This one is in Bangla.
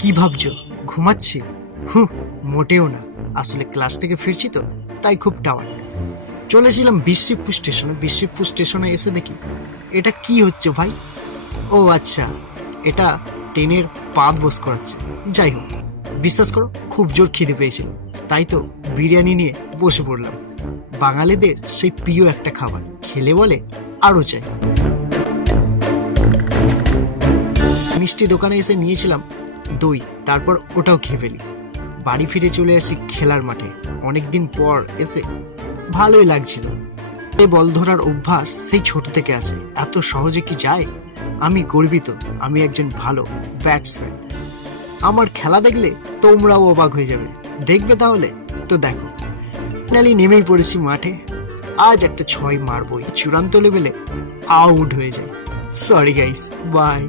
কি ভাবছো ঘুমাচ্ছি? হুঁ, মোটেও না। আসলে ক্লাস থেকে ফিরছি তো, তাই খুব টায়ার্ড। চলেছিলাম বিশিবপুর স্টেশনে এসে দেখি এটা কি হচ্ছে ভাই। ও আচ্ছা, এটা ট্রেনের পাত বোস করাচ্ছে। যাই হোক, বিশ্বাস করো খুব জোর খিদে পেয়েছিল, তাই তো বিরিয়ানি নিয়ে বসে পড়লাম। বাঙালিদের সেই প্রিয় একটা খাবার, খেলে বলে আরো চাই। মিষ্টি দোকানে এসে নিয়েছিলাম দই, তারপর ওটাও খেয়ে ফেলি। বাড়ি ফিরে চলে আসি খেলার মাঠে। অনেকদিন পর এসে ভালোই লাগছিল। এই বল ধরার অভ্যাস সেই ছোট থেকে আছে, এত সহজে কি যায়? আমি গর্বিত, আমি একজন ভালো ব্যাটসম্যান। আমার খেলা দেখলে তোমরাও অবাক হয়ে যাবে। দেখবে তাহলে? তো দেখো, ফাইনালি নেমেই পড়েছি মাঠে। আজ একটা 6 মারবই, চূড়ান্ত লেভেলে আউট হয়ে যায়। Sorry guys, by.